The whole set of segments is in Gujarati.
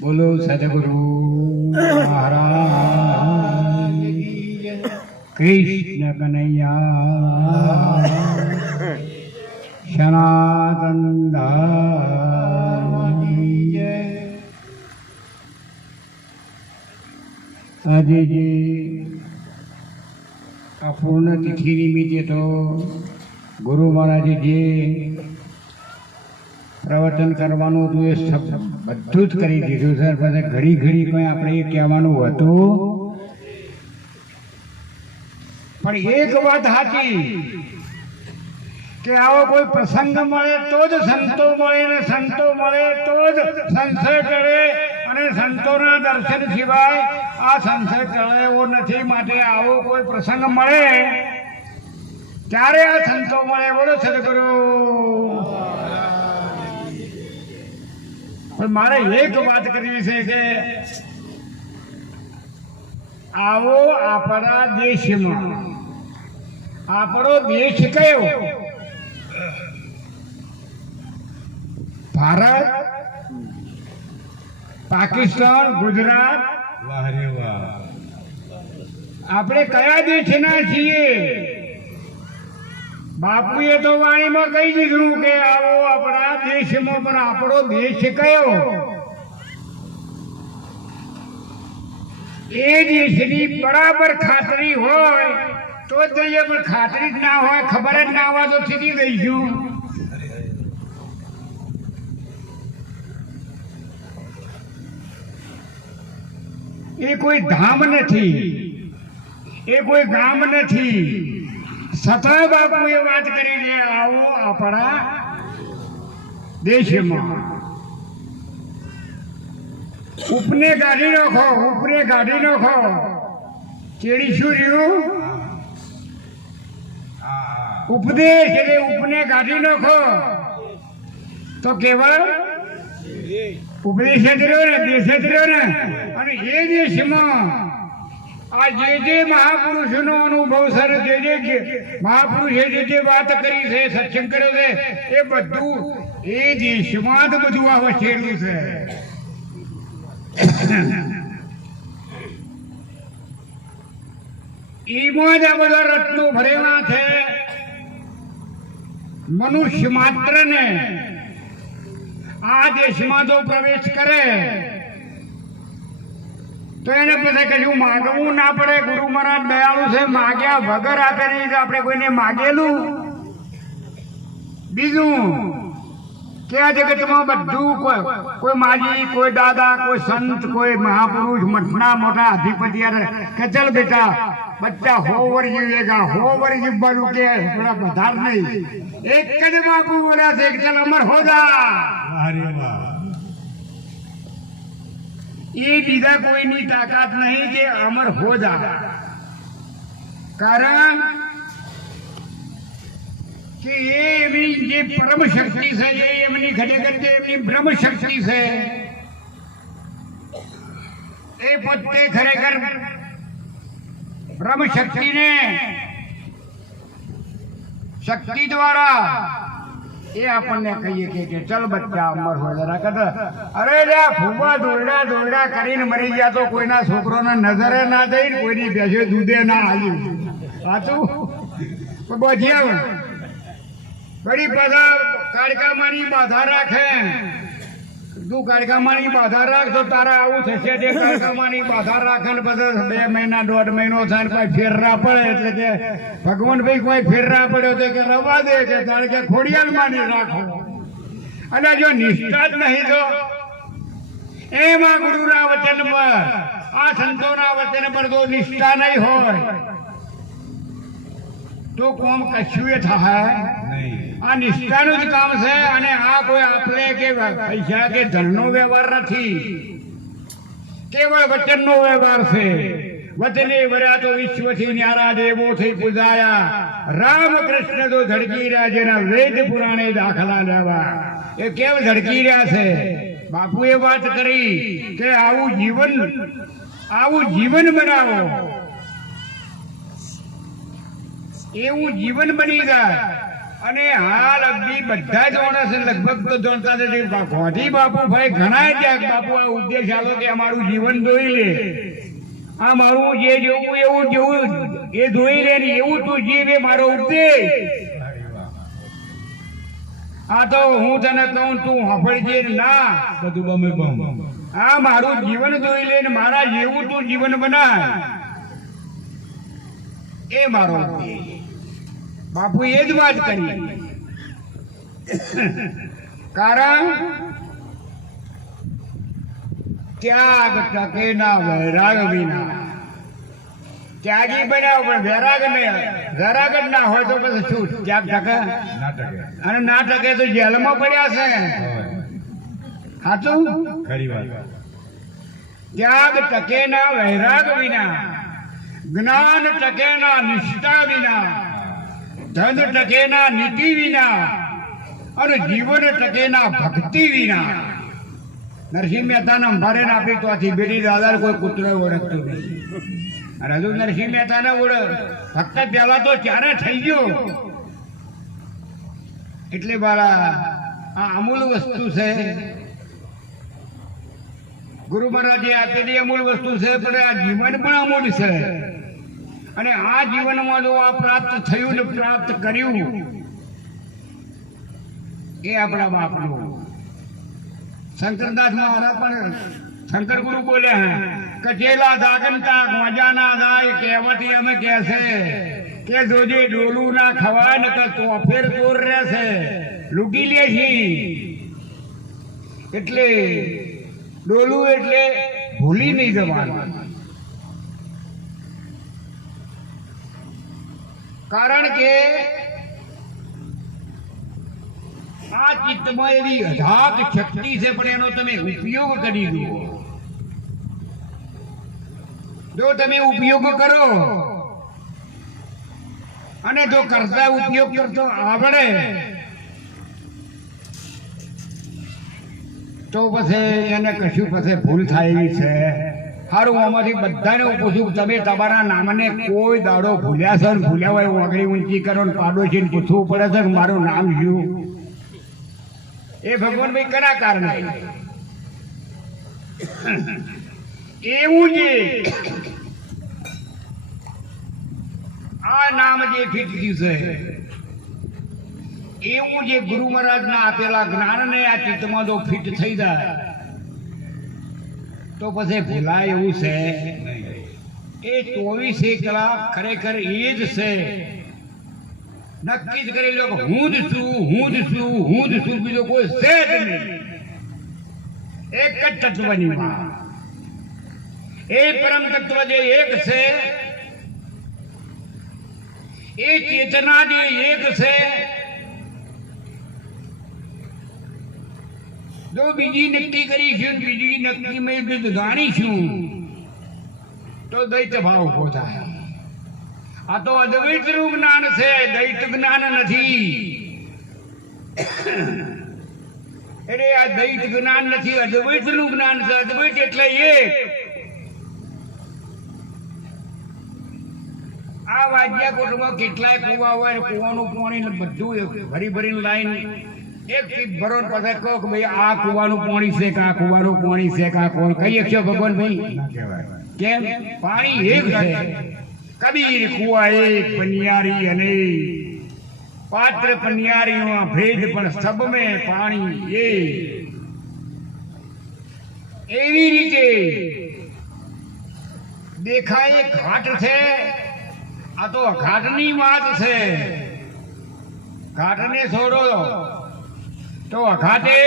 બોલો સદગુરુ મહારાજ કૃષ્ણ કનૈયા સનાતન આજે જે આ પૂર્ણ તિથિ નિમિત્તે તો ગુરુ મહારાજે જે પ્રવચન કરવાનું હતું એ બધું જ કરી દીધું સર. પછી ઘડી ઘડી કંઈ આપણે એ કહેવાનું હતું, પણ એક વાત સાચી કે આવો કોઈ પ્રસંગ મળે તો જ સંતો મળે, ને સંતો મળે તો જ સંશય ટળે, અને સંતોના દર્શન સિવાય આ સંશય ટળે એવો નથી. માટે આવો કોઈ પ્રસંગ મળે ત્યારે આ સંતો મળે. બોલો સદગુરુ. પણ મારે એક વાત કરવી છે કે આવો આપણા દેશમાં, આપણો દેશ કયો? ભારત, પાકિસ્તાન, ગુજરાત. આપણે કયા દેશના છીએ? બાપુએ તો વાણીમાં કહી દીધું કે આવો આપણા દેશમાં, પણ આપણો દેશ કયો? એ દેશની બરાબર ખાતરી હોય તો જ જઈએ, પણ ખાતરી જ ના હોય, ખબર જ ના હોય તો સીધી દઈશું. એ કોઈ ધામ નથી, એ કોઈ ગામ નથી, છતાં બાપુએ વાત કરી કે આવો આપણા દેશમાં. ઉપને કાઢી નાખો, ઉપને કાઢી નાખો. ચેડી શું રહ્યું? ઉપદેશ એટલે ઉપને કાઢી નાખો તો કેવળ ઉપદેશ જ રહ્યો ને, દેશ જ રહ્યો ને. અને એ દેશમાં આ જે મહાપુરુષનો અનુભવ સર, જે મહાપુરુષે જે વાત કરી છે, સત્સંગ કર્યો છે, એ બધું એ દેશમાં જ બધું આ વસેલું છે. એમાં જ આ બધા રત્નો ભરેલા છે. મનુષ્ય માત્ર ને આ દેશમાં જો પ્રવેશ કરે તો એને પછી કશું માગવું ના પડે. ગુરુ મહારાજ દયાળુ છે, માગ્યા વગર આપે નહીં. આપણે કોઈને માગેલું. બીજું કે આ જગતમાં બધું કોઈ માજી, કોઈ દાદા, કોઈ સંત, કોઈ મહાપુરુષ, મઠના મોટા અધિપતિ કે ચલ બેટા બચ્ચા 100 વર્ષ જીવેગા, 100 વર્ષ જીવવાનું કે થોડા વધાર નહીં. એક જ બાપુ બોલ્યા છે કે ચલ અમર હો જા. એ બીજા કોઈની તાકાત નહીં કે અમર હો જા. કારણ કે એમની જે પરમ શક્તિ છે, એ એમની ખરેખર જે એમની બ્રહ્મ શક્તિ છે, એ પોતે ખરેખર બ્રહ્મ શક્તિને શક્તિ દ્વારા એ આપણને કહીએ કે ચલ બચ્ચા અમર હો જરા કર. અરે ફૂબા દોરડા દોરડા કરીને મરી ગયા તો કોઈના છોકરોને નજરે ના જઈ, કોઈની ભેંસે દૂધે ના હાલ્યું. સાચું? બધી વળી પાછા કાળકામાની બાધા રાખે. તું કાળકામાની બાધા રાખ તો તારા આવું થશે. તે કાળકામાની બાધા રાખે ને પછી 2 મહિના 1.5 મહિનો થાય કોઈ ફેરરા પડે એટલે કે ભગવાન ભાઈ કોઈ ફેરરા પડ્યો તો કે રવા દે, કે તારે કે ખોડિયાલમાંની રાખો. અને જો નિષ્ઠા જ નહીં તો એમાં ગુરુના વચન પર, આ સંતોના વચન પર જો નિષ્ઠા નહીં હોય તો કોમ કશું એ થાય નહીં. આ નિષ્ઠાનું જ કામ છે. અને આ કોઈ આપણે કે પૈસા કે ધનનો વ્યવહાર નથી, કેવળ વચનનો વ્યવહાર છે. વચને વર્યા તો વિશ્વથી ન્યારા દેવો થઈ પૂજાયા, રામકૃષ્ણ તો ઝડકી રહ્યા, જેના વેદ પુરાણે દાખલા લેવા. એ કેમ ઝડકી રહ્યા છે? બાપુએ વાત કરી કે આવું જીવન બનાવો, એવું જીવન બની જાય. અને હાલ અગદી બધા જ માણસ લગભગ તો જાણતા નથી. ગોંધી બાપુ ભાઈ ઘણા ત્યાં બાપુ આ ઉદ્દેશ આલો કે અમારું જીવન જોઈ લે, આ મારું જે જોવું એવું જેવું એ જોઈ લે ને એવું તું જીવે, મારો ઉપદેશ. આ તો હું તને કહું તું સાંભળજે ના, બધું બમે બમ. આ મારું જીવન જોઈ લે ને મારા જેવું તું જીવન બનાય, એ મારો ઉપદેશ. બાપુ એ જ વાત કરી. કારણ ત્યાગ ટકે ના વૈરાગ વિના. ત્યાગી બનાવ પણ વૈરાગ નહીં, વૈરાગ જ ના હોય તો પછી શું ત્યાગ ટકે? ના ટકે. અને ના ટકે તો જેલમાં પડ્યા છે. સાચું? ખરી વાત. ત્યાગ ટકે ના વૈરાગ વિના, જ્ઞાન ટકે ના નિષ્ઠા વિના, ધન ટકે ના નીતિ વિના, અને જીવન ટકે ના ભક્તિ વિના. નરસિંહ મહેતાને અંભારે આપી તો આથી બેટી દાદા કોઈ કૂતરો ઓળખતો નહીં. અને હજુ નરસિંહ મહેતાને ઓળખ ફક્ત પહેલા તો ત્યારે થઈ ગયો. એટલે મારા આ અમૂલ વસ્તુ છે, ગુરુ મહારાજે આપેલી અમૂલ વસ્તુ છે, પણ આ જીવન પણ અમૂલ છે. અને આ જીવનમાં જો આ પ્રાપ્ત થયું ને પ્રાપ્ત કર્યું એ આપણા બાપનું. શંકરદાસ મહારાજ પણ શંકર ગુરુ બોલ્યા કચેલા દાગનતા ગોજાના દાય કહેવતી અમે કહેશે કે જોજે ડોલું ના ખવાય ને તો ફેર ચોર રહેશે, લૂંટી લે છે. એટલે ડોલું એટલે ભૂલી નહીં જવાનું. કારણ કે આ ચિત્તમાં એવી અઢાક શક્તિ છે, પણ એનો તમે ઉપયોગ કરી દો. જો તમે ઉપયોગ કરો અને જો કરતા ઉપયોગ કરતો આવડે તો પછી એને કશું પછી ભૂલ થાય એવી છે. સારું, આમાંથી બધાને હું પૂછું, તમે તમારા નામને કોઈ દાડો ભૂલ્યા છો ને ભૂલ્યા હોય ઓગળી ઊંચી કરો ને પાડોશીને પૂછવું પડે છે કે મારું નામ શું? એ ભગવાન ભાઈ કના કારણે? એવું જે આ નામ જે ફિટ થયું છે, એવું જે ગુરુ મહારાજના આપેલા જ્ઞાનને આ ચિત્તમાં જો ફિટ થઈ જાય તો પછી ભૂલાય એવું છે. એ 24 કલાક ખરેખર એ જ છે. નક્કી જ કરી લો કે હું જ છું, હું જ છું, હું જ છું, બીજો કોઈ છે જ નહીં. એક જ તત્વની વાત. એ પરમ તત્વ જે એક છે, એ ચેતના જે એક છે, જો બીજી નક્કી કરીશું, બીજી નક્કી મેં જાણીશું તો દૈત ભાવ ઉભો થાય. આ તો અદ્વૈત નું જ્ઞાન છે, દૈત જ્ઞાન નથી. એટલે આ દૈત જ્ઞાન નથી, અદ્વૈત નું જ્ઞાન છે. અદ્વૈત એટલે એક. આ વાજ્યાકોટમાં કેટલાય કુવા હોય, કુવાનું પાણી બધું ભરી ભરીને લાઈન એક ટીપ ભરો પછી કહો કે ભાઈ આ કુવાનું પાણી છે કે આ કુવાનું પાણી છે કે આ કોણ કહીએ છો ભગવાન ભાઈ? કેમ? પાણી એક છે. કબીર કુવા એક પનિયારી અને પાત્ર પનિયારીમાં ભેદ પણ સબ મેં પાણી એ. એવી રીતે દેખાય ઘાટ છે. આ તો ઘાટની વાત છે. ઘાટને છોડો તો અઘાટે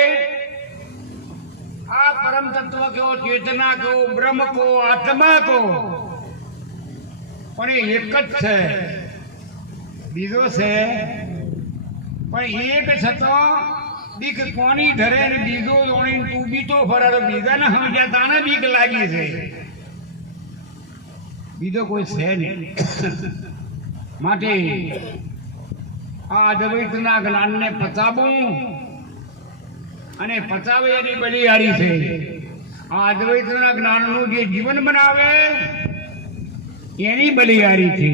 આ પરમ તત્વ કહો, ચેતના કહો, બ્રહ્મ કહો, આત્મા કહો, પણ એ એક જ છે. બીજો છે પણ એક છતાં બીક કોની ધરે ને બીજો જોણી તું બીતો ફરે, બીજાને સમજ્યા તાને બીક લાગી છે. બીજો કોઈ છે નહીં. માટે આ અદ્વૈતના જ્ઞાનને પચાવવું અને પચાવે એની બલિહારી છે. આ અદ્વૈતના જ્ઞાનનું જે જીવન બનાવે એની બલિહારી છે.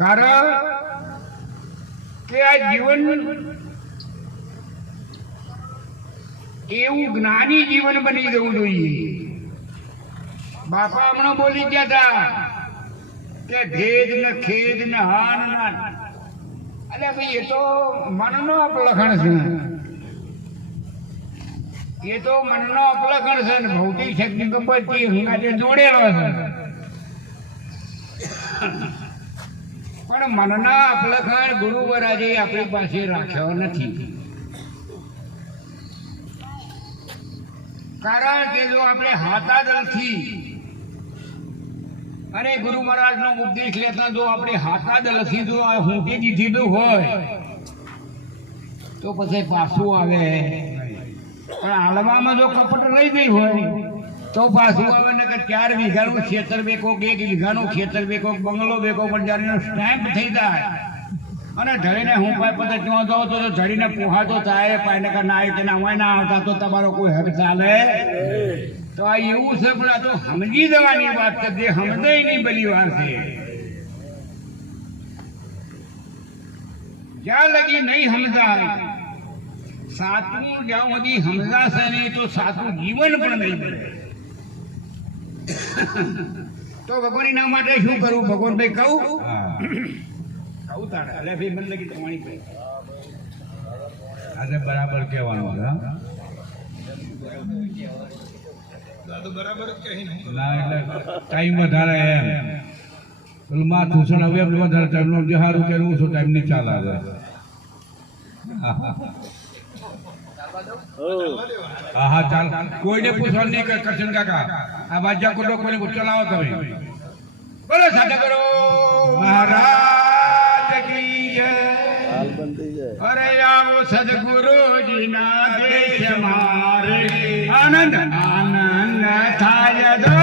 કારણ કે આ જીવન એવું જ્ઞાની જીવન બની જવું જોઈએ. બાપા હમણાં બોલી ગયા હતા કે ભેદ ને ખેદ ને હાન ના, અલ્યા ભાઈ એ તો મનનો અપલખણ છે, એ તો મનનો અપલખણ છે ને ભૌતિક શક્તિ કબજથી હંગાથે જોડેલો છે. પણ મનના અપલખણ ગુરુ મહારાજે આપણી પાસે રાખ્યો નથી. કારણ કે જો આપણે હાથાદલથી અને ગુરુ મહારાજનો ઉપદેશ લેતા જો આપણે હાથાદલથી જો આ હુંકી દીધું હોય તો પછી પાછું આવે. પણ હાલવામાં જો કપટ રહી ગઈ હોય તો પાછું આવે ને કે 4 વીઘાનું ખેતર બેકો, 1 વીઘાનું ખેતર બેકો, બંગલો બેકો, પણ જ્યારે સ્ટેમ્પ થઈ જાય અને ઢળીને હું પાય પતે ત્યાં જાઉં તો ઢળીને પોહાતો થાય પાય ને કે ના કે ના ના આવતા તો તમારો કોઈ હક ચાલે. તો આ એવું છે, પણ આ તો સમજી જવાની વાત છે, જે સમજે નહીં બધી વાર છે. જ્યાં લગી નહીં સમજાય સાચું, જ્યાં સુધી સમજાશે નહીં તો સાચું જીવન પણ નહીં મળે. તો ભગવાનની નામ માટે શું કરવું? ભગવાન ભાઈ કહું તારે અલે ભાઈ મને લગી તમારી ભાઈ આજે બરાબર કહેવાનું છે. ના એટલે ટાઈમ વધારે એમ પેલું માથું સણ હવે વધારે ટાઈમ જે સારું કે ઓછો ટાઈમ નહીં ચાલે છે. હા હા ચાલ, કોઈને પૂછવાનું નહીં. કરશન કાકા આ બાજા કોટો કોઈને ચલાવો તમે. બોલો સદગુરુ મહારાજ કી જય. અરે આવો સદગુરુજીના દેશ મારે આનંદ આનંદ થાય દો.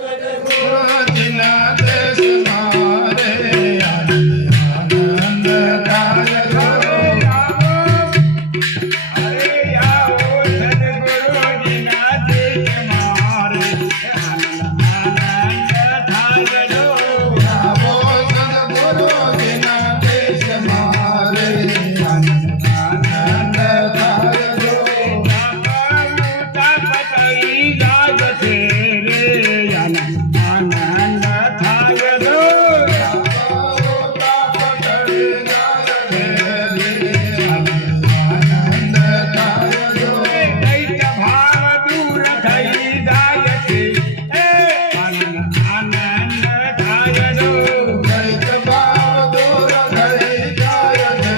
સદગુરુજીના દેશ મારે આનંદ થાય દો. અરે આવો સદગુરુજીના દેશ મારે આનંદ આનંદ થાય દો. આવો સદગુરુજીના દેશ મારે આનંદ આનંદ થાય દો. તાપતઈ જાગ છે રે આનંદ આનંદ થાય દો. તાપતઈ જાગ છે રે આનંદ આનંદ થાય દો. દૈત્ય ભાવ દૂર થઈ જાય છે એ આનંદ આનંદ થાય દો. દૈત્ય ભાવ દૂર થઈ જાય છે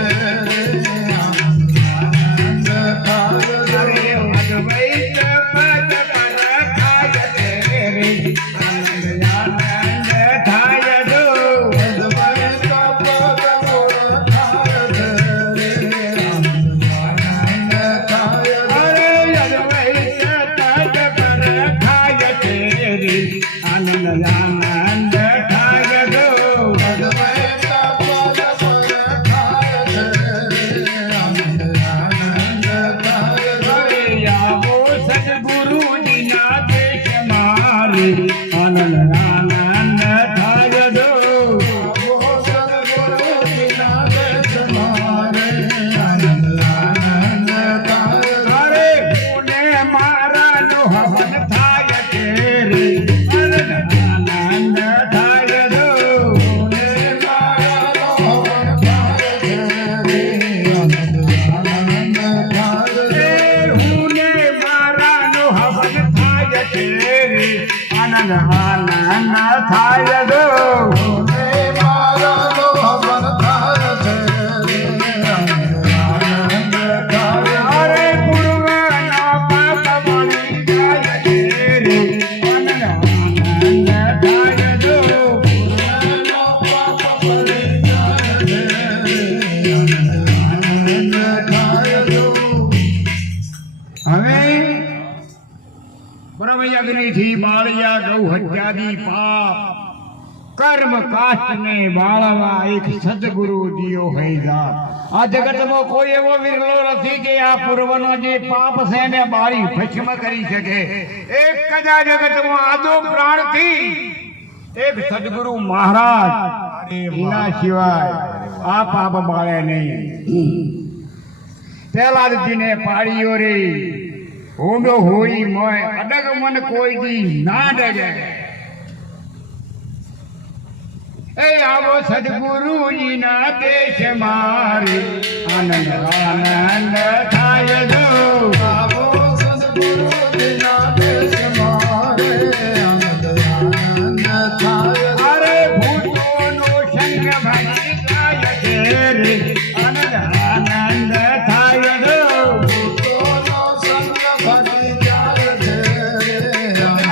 આનંદ આનંદ થાય દો. અરે અદ્વૈત પદ પર ખાય છે રે આનંદ આનંદ થાય દો. અદ્વૈત પદ પર ખાય છે રે આનંદ આનંદ થાય દો. અરે અદ્વૈત પદ પર ખાય છે રે આનંદ આનંદ થાય દો. અદ્વૈત પદ પર ખાય છે રે આનંદ આનંદ થાય દો. અરે આવો સદગુરુજીના દેશ મારે આનંદ આનંદ થાય દો. આવો સદગુરુજીના દેશ મારે આનંદ આનંદ થાય દો. અરે પુણે મારાનો હવન થાય છે રે આનંદ આનંદ થાય દો. પુણે મારાનો હવન થાય છે રે આનંદ આનંદ થાય દો. પુણે મારાનો હવન થાય છે રે આનંદ આનંદ થાય દો. પુણે મારાનો હવન થાય છે રે આનંદ આનંદ થાય દો. અરે પૂર્વનો પાપ મળી જાય છે રે આનંદ આનંદ થાય દો. પૂર્વનો પાપ મળી જાય છે રે આનંદ આનંદ થાય દો. હવે બ્રહ્મયજ્ઞથી બાળ્યા ગૌ હત્યાદી પાપ કર્મ કાષ્ટ ને બાળવા એક સદગુરુ દિયો હૈ જાત. આ જગતમાં કોઈ એવો વિરલો નથી કે આ પૂર્વનો જે પાપ છે ને બાળી ભસ્મ કરી શકે. એક જ આ જગતમાં આદો પ્રાણથી એક સદગુરુ મહારાજ એના સિવાય આ પાપ બાળે નહીં. પેલાદજીને પાડ્યો રે હોમ્યો હોઈ મોય અડગ મન કોઈ દી ના ડગે. એ આવો સદગુરુજીના દેશ મારે આનંદ આનંદ થાય જો. આવો સદગુરુજીના દેશ મારે આનંદ આનંદ થાય. અરે ભૂતોનો સંગ ભાગી જાય છે રે આનંદ આનંદ થાય જો. ભૂતોનો સંગ ભાગી જાય છે રે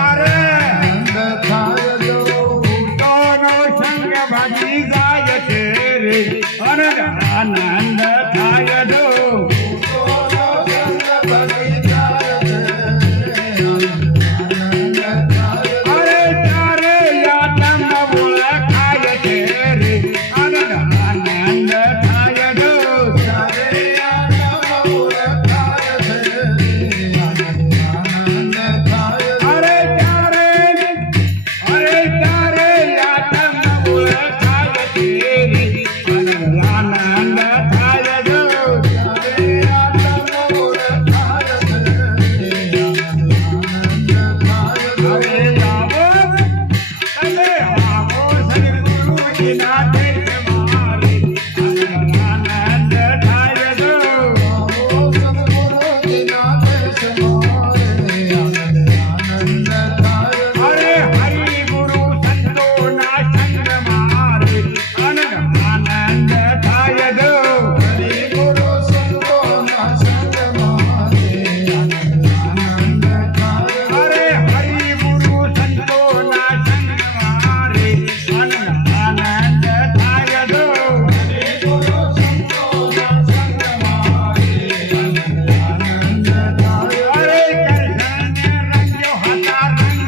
અરે આનંદ થાય જો. ભૂતોનો સંગ ભાગી જાય છે રે આનંદ આનંદ થાય જો. ભૂતોનો સંગ ભાગી જાય છે રે આનંદ થાય જો. અરે તારે યાતમ ઓળખાય છે રે આનંદ આનંદ થાય જો. ત્યારે આનંદ ઓળખાય છે રે આનંદ થાય જો. અરે તારે યાતમ ઓળખાય છે રે આનંદ આનંદ થાય જો. હવે આવો તમે આવો સદગુરુજીના દેશ મારે આનંદ થાય જો. અરે હરિ ગુરુ સંતોના સંગ મારે આનંદ આનંદ થાય જો. અરે હરિ ગુરુ સંતોના સંગ મારે આનંદ આનંદ થાય જો. અરે કૃષ્ણને રંગ્યો હતા રંગ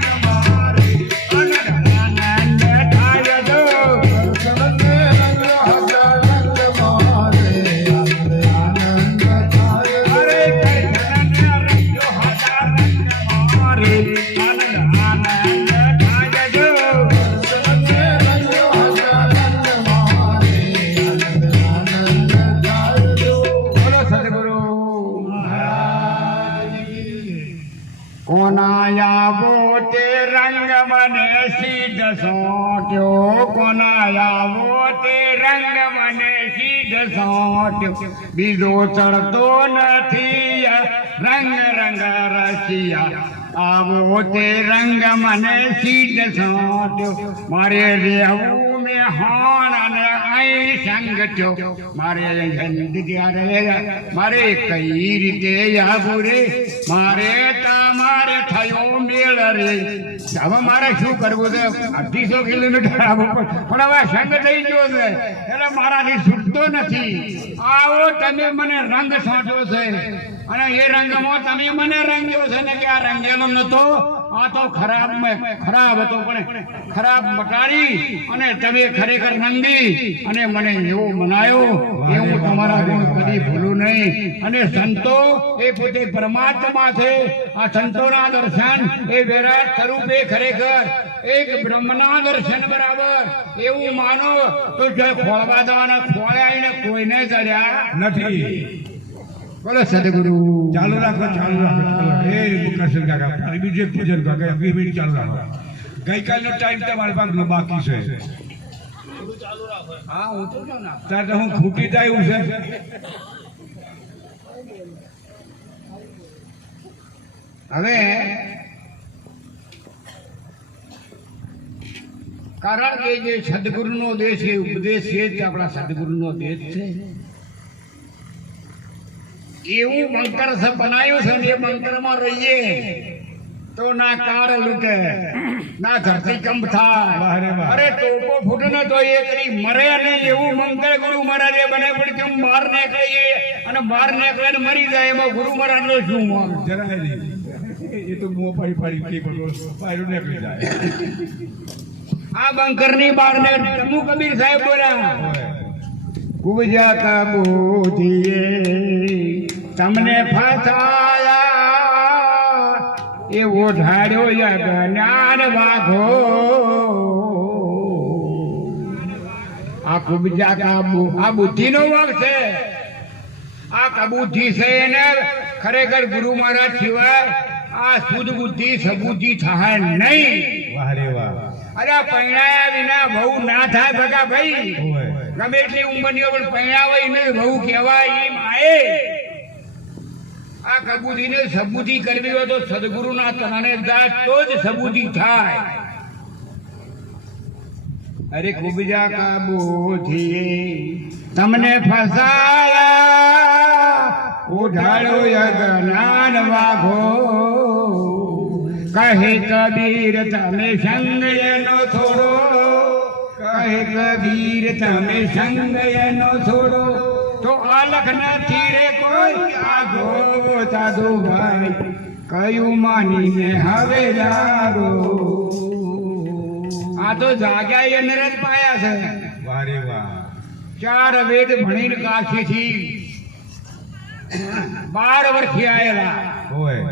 મારે આનંદ આનંદ થાય જો. અરે કૃષ્ણને રંગ્યો હતા રંગ મારે આનંદ આનંદ થાય જો. બોલો સદગુરુ કોના આવો તે રંગ મને સીધ સોટ્યો. કોના આવો તે રંગ મને સીધ સોટ્યો. બીજો ચડતો નથી રંગ રંગ રસિયા. આવો તે રંગ મને સીધ સોટ્યો. મારે રહેવું મેં હાણ અને અહીં સંગ થયો. મારે કઈ રીતે આવું રે મારે તમારે થયો મેળ રે. હવે મારે શું કરવું છે? 250 કિલોમીટર આવવું પડે. પણ હવે સંગ થઈ ગયો છે એટલે મારાથી છૂટતો નથી. આવો તમે મને રંગ સોંટ્યો છે અને એ રંગમાં તમે મને રંગ્યો છે ને કે આ રંગેલો નતો. આ તો ખરાબ હતો પણ ખરાબ મટાડી અને તમે ખરેખર રંગી અને મને એવો મનાયો એ હું તમારા ગુણ કદી ભૂલું નહીં. અને સંતો એ પોતે પરમાત્મા છે. આ સંતોના દર્શન એ વિરાટ સ્વરૂપે ખરેખર એક બ્રહ્મના દર્શન બરાબર એવું માનો તો જો ખોળવા દેવાના ખોળે આવીને કોઈને જડ્યા નથી. બોલો સદગુરુ. ચાલુ રાખો ચાલુ રાખો. એ મુકાશન કાકા અને બીજું એક પૂજન કાકા 2 મિનિટ ચાલુ રાખો. ગઈકાલનો ટાઈમ તમારી પાસે બાકી છે. હા હું તો જો ના ત્યારે તો હું ખૂટી જાય એવું છે. હવે કારણ કે જે સદગુરુનો દેશ છે ઉપદેશ છે તે આપણા સદગુરુનો દેશ છે. એવું બંકર બનાવ્યું છે ને એ બંકરમાં રહીએ તો ના કાળ લૂટે ના ધરતીકંપ થાય. અરે તોપો ફૂટે ને તો એ કરી મરે નહીં એવું મંગળ ગુરુ મહારાજે બને પડી કેમ બહાર નીકળીએ અને બહાર નીકળે ને મરી જાય એમાં ગુરુ મહારાજનો શું મોલ? જરાય નહીં. એ તો મોં પાડી કે બહાર નીકળી જાય. આ બંકર ની બહાર ને જમ્મુ કબીર સાહેબ બોલ્યા પૂજા કબૂતીએ તમને ફસાયા એવો ઢાળ્યો જ્ઞાન વાઘો. આ આ કુબજા કાબુ આ બુદ્ધિનો વાંક છે. આ કબુદ્ધિ છે એને ખરેખર ગુરુ મહારાજ સિવાય આ શુદ્ધ બુદ્ધિ સબુદ્ધિ થાય નહીં. વાહ રે વાહ. અરે આ પૈણાયા વિના બહુ ના થાય ભગા ભાઈ. ઓય. ગમે એટલી ઉંમરની હોય પણ પૈણાવાય નહીં બહુ કહેવાય એમ આએ. આ કબૂદીને સબૂતી કરવી હોય તો સદગુરુના તનને દાસ તો જ સબૂતી થાય. અરે કુબજા કાબૂથી તમને ફસાયા ઉઢાડો અજ્ઞાન વાઘો. કહે કબીર તમે સંગ એનો થોડો. કહે કબીર તમે સંગ એનો થોડો. તો અલખ નથી રે કોઈ આગો સાધુ ભાઈ. કયું માનીને હવે જાગો. આ તો જાગ્યા એ નરજ પાયા છે. વાહ રે વાહ. 4 વેદ ભણીને કાશીથી 12 વર્ષથી આયેલા. ઓય.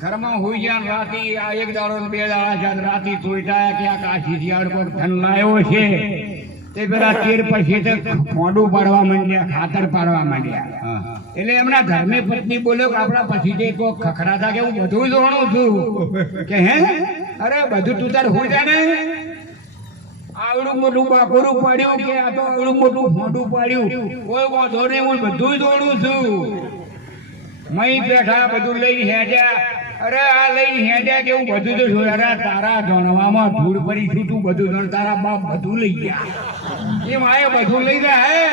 ઘરમાં હોઈ ગયા રાતી આ 1 દાડો ને 2 દાડા છે રાતી તોઈટાયા કે આ કાશીથી આડકો ધન લાવ્યો છે. તે પેલા તેર પછી તો ફોડું પાડવા માંડ્યા ખાતર પાડવા માંડ્યા. હા. એટલે એમના ધર્મી પત્ની બોલ્યો કે આપણા પછી તે કોઈ ખખડાતા કે હું બધું જોણું છું. કે હે અરે બધું તું તાર હોઈ જાય ને. આવડું મોટું બાકોરું પાડ્યું કે આ તો આવડું મોટું ફોડું પાડ્યું કોઈ વાંધો નહીં હું બધું જોણું છું. મય બેઠા બધું લઈને હેડ્યા. અરે આ લઈને હેડ્યા કે હું બધું તો જોયું. અરે તારા જાણવામાં ધૂળ પડી છું તું બધું જાણ. તારા બાપ બધું લઈ ગયા. એ માએ બધું લઈ ગયા હે.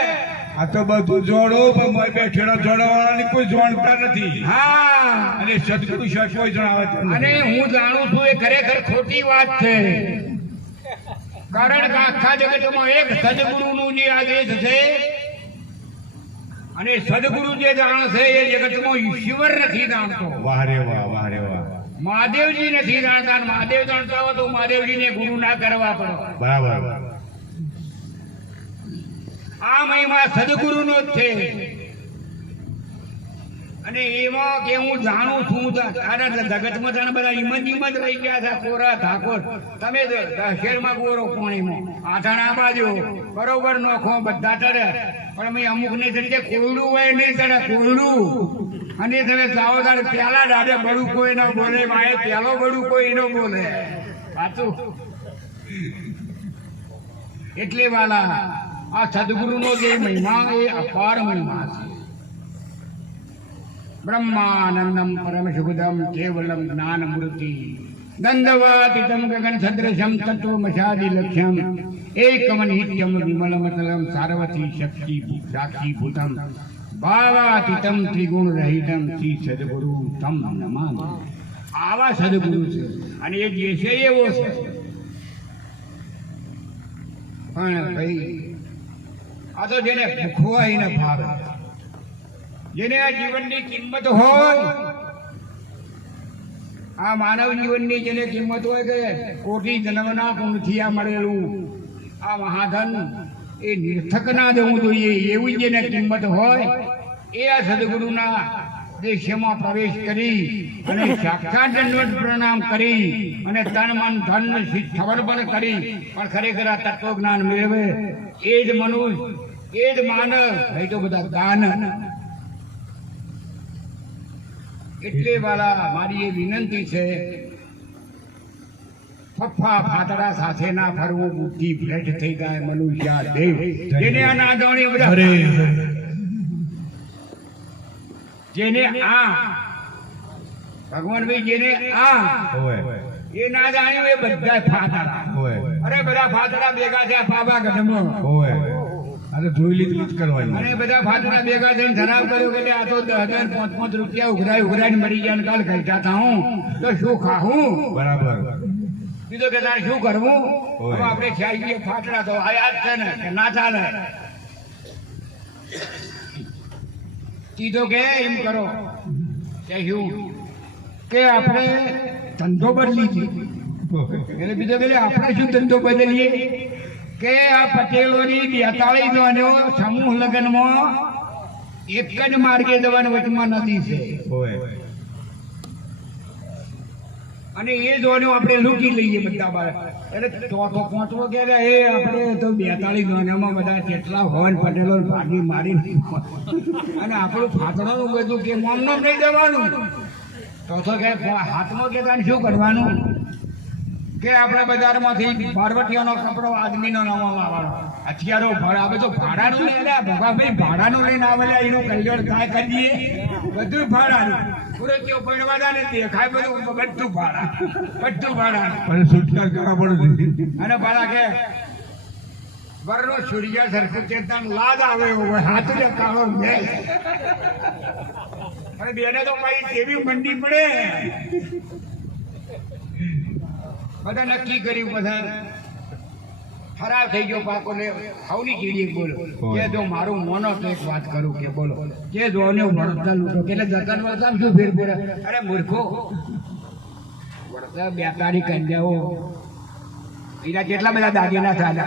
આ તો બધું જોડો પણ મોય બેઠેલો જોડવાવાળાની કોઈ જોડતા નથી. હા અને સદગુરુ સિવાય કોઈ જણાવે અને હું જાણું છું એ ખરેખર ખોટી વાત છે. કારણ કે આખા જગતમાં એક સદગુરુનું જે આદેશ છે અને સદગુરુ જે જાણશે એ જગતમાં ઈશ્વર નથી જાણતો. વાહ રે વાહ. વાહ રે વાહ. મહાદેવજી નથી જાણતા. અને મહાદેવ જાણતા હોય તો મહાદેવજીને ગુરુ ના કરવા પડે. બરાબર. આ મહિમા સદગુરુનો જ છે. અને એમાં કે હું જાણું છું તારા જગતમાં જાણે બધા ઈમજ રહી ગયા છે. કોરા ઠાકોર તમે શહેરમાં ગોરો પાણીમાં આઠાણા બાજુ બરોબર નોખો બધા ચડે પણ મેં અમુક ને તરીકે કોયડું હોય નહીં ચડે કોયડું. અને તમે જાઓ તારે પેલા દાદે બળું કોઈ ન બોલે માએ પેલો બળું કોઈ ન બોલે. સાચું એટલે વાલા આ સદગુરુનો જે મહિમા એ અપાર મહિમા છે. બ્રહ્માનંદમ પરમ સુખદમ કેવલમ જ્ઞાન મૂર્તિ દંડવાતીતમ ગગન સદૃશમ તત્વમસાદિ લક્ષ્યમ એકમ નિત્યમ વિમલમતલમ સાર્વતી શક્તિ સાક્ષી ભૂતમ ભાવાતીતમ ત્રિગુણ રહિતમ શ્રી સદગુરુ તમ નમામિ. આવા સદગુરુ છે અને એ જે છે એવો છે. પણ ભાઈ આ તો જેને ભૂખ હોય એને ભાવે. જેને આ જીવનની કિંમત હોય આ માનવ જીવનની જેને કિંમત હોય કે કોટી જન્મના પુણ્યથી આ મળેલું આ મહાધન એ નિર્થક ના દેવું જોઈએ એવી જેને કિંમત હોય એ આ સદગુરુના દેશમાં પ્રવેશ કરી અને સાક્ષાત દંડવત પ્રણામ કરી અને તન મન ધન સમર્પણ કરી પણ ખરેખર આ તત્વજ્ઞાન મેળવે એ જ મનુષ્ય એ જ માનવ ભાઈ તો બધા દાન. એટલે વાલા મારી એ વિનંતી છે ફફા ફાતડા સાથે ના ફરવું. બુદ્ધિ ભ્રષ્ટ થઈ જાય મનુષ્ય દેવ. જેને આ ના જાણે બધા જેને આ ભગવાન ભાઈ જેને આ એ ના જાણ્યું એ બધા ફાતડા. અરે બધા ફાતડા ભેગા થયા પાબા ગઢમાં. આ તો જોઈ લીધું જ કરવાનું. અને બધા ફાતડા ભેગા થઈને ઠરાવ કર્યો કે આ તો 10,000 5,500 રૂપિયા ઉઘરાઈને મરી ગયા કાલ ખાઈતા થાઉં તો શું ખાવું. બરાબર. કીધું કે તારે શું કરવું. હવે આપણે ખાઈએ ફાટડા તો આ યાદ છે ને કે ના ચાલે. કીધું કે એમ કરો કે શું કે આપણે ધંધો બદલી છે. એટલે બીજો કે આપણે શું ધંધો બદલીએ કે આ પટેલોની 42 સમૂહ લગ્નમાં એક જ માર્ગે જવાની વચમાં નદી છે. અને એ જોવાનું આપણે લૂંટી લઈએ બધા બાર એટલે ચોથો પાંચમો કે એ આપણે તો 42 દોનામાં બધા કેટલા હોન પટેલો ભાગી મારી અને આપણું ફાતડાનું બધું કે મોમનો નહીં દેવાનું ચોથો કે હાથમાં કે તાને શું કરવાનું કે આપણે બજારમાંથી પાર્વતીઓનો કપડો આદમીનો નવો લાવવાનો હથિયારો ભાડા તો ભાડાનું લઈને ભોગાભાઈ ભાડાનું લઈને આવેલા એનું કલ્યાણ કાંઈ કરીએ બધું ભાડાનું પુરેતીઓ પડવાના ને દેખાય બધું ભાડા અને સુટકા કરવા પડે અને પાછા કે વરનો સૂર્ય સરખું ચેતન લાદ આવે હોય હાથ ને કાળો મેલ અને બેને તો પછી એવી મંડી પડે બધા નક્કી કર્યું બધા ખરાબ થઈ ગયો પાકો ને હવની કીડી બોલો કે જો મારું મોનો તો એક વાત કરું કે બોલો કે જોને વળતા લૂટો એટલે જતન વળતા શું ફેર પડે અરે મૂર્ખો વળતા 42 કંજાઓ એના કેટલા બધા દાગીના થાય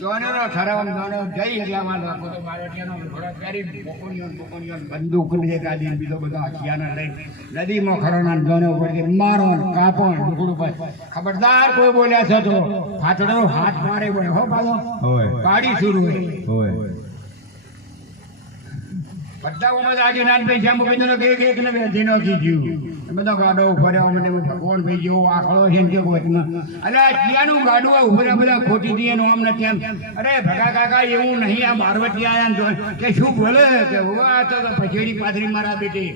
જોનેનો ઠરાવવાનો જઈ એટલામાં લોકો તો બાળકીયાનો ઘોડા પહેરી પોકોનીઓ બંદૂક ને ગાડી બીજો બધા હથિયાર લઈ નદીમાં ખરોના જોને ઉપર મારો કાપો ઢુકડું પર ખબરદાર કોઈ બોલ્યા છે તો હાથડો હાથ મારે બોલે હો પાછો ગાડી શરૂ હોય બધા ઉમર આજે નાન પૈસા મૂકી દો એક ને વેચીનો કીધું બધા ગાડો ફર્યા મને ભગવાન ભાઈ જેવો આખડો છે ને કોઈમાં અરે ક્યાંનું ગાડું ઉભરા બધા ખોટી દઈએ નો આમ નથી એમ અરે ભગા કાકા એવું નહીં આ બારવટી આયા કે શું બોલે કે હોવા તો પછેડી પાથરી મારા બેટી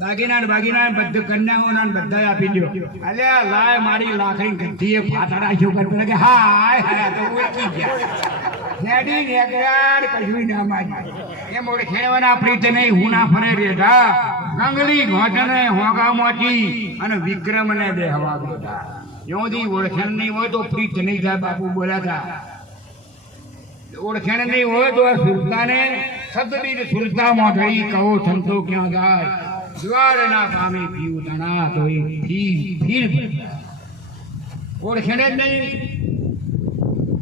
બાગીના બધું કન્યાઓના બધા આપી દો અલે લાય મારી લાકડી ગઢીએ ફાટડા શું કરતો કે હાય હાય તો ઓળખી ગયા નેડી નેગરાડ કશું ના માજી એ મોડે ખેડવાના પ્રીત નહીં હું ના ફરે રેઢા કંગલી ઘોટને હોગા મોચી અને વિક્રમને બેહવા બેઠા યોથી ઓળખણ નહીં હોય તો પ્રીત નહીં થાય બાપુ બોલ્યા હતા ઓળખણ નહીં હોય તો સુરતાને સદબીર સુરતા મોઢી કહો સંતો ક્યાં જાય દ્વાર ના પામે પીવું તણા તો એ ફીર ઓળખણ જ નહીં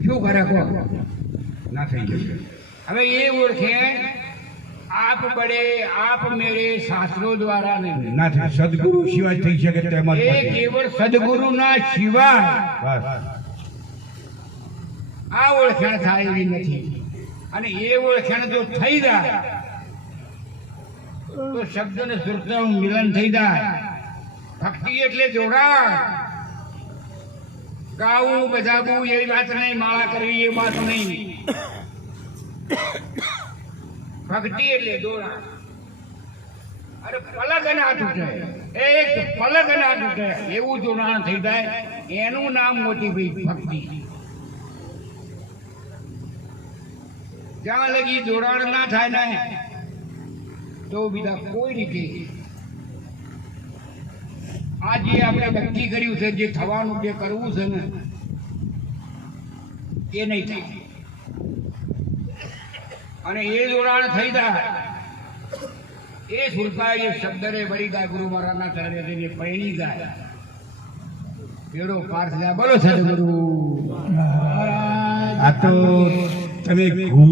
શું કરે કો ના થઈ જશે હવે એ ઓળખે આપ બડે આપ મેરે શાસ્ત્રો દ્વારા નહીં ના થાય સદગુરુ સિવાય થઈ શકે તેમ જ એ કેવળ સદગુરુ ના સિવાય બસ આ ઓળખાણ થાય એવી નથી અને એ ઓળખાણ જો થઈ જાય તો શબ્દ ને સુરતાનું મિલન થઈ જાય ભક્તિ એટલે જોડાણ ગાવું બજાવું એવી વાત નહીં માળા કરવી એ વાત નહીં ભક્તિ એટલે જોડાણ અરે પલક ના તૂટે એક પલક ના તૂટે એવું જોડાણ થઈ જાય એનું નામ મોટી ભક્તિ જ્યાં લગી જોડાણ ના થાય ને તો બીજા કોઈ રીતે આ જે આપણે નક્કી કર્યું છે જે થવાનું જે કરવું છે ને એ નહીં થાય અને એ જોડાણ થઈ જાય એ સુરતા એ શબ્દ રે વળી જાય ગુરુ મહારાજના ચરણે પૈણી જાય બેડો પાર થયા બોલો સદગુરુ આ તો તમે ગુરુ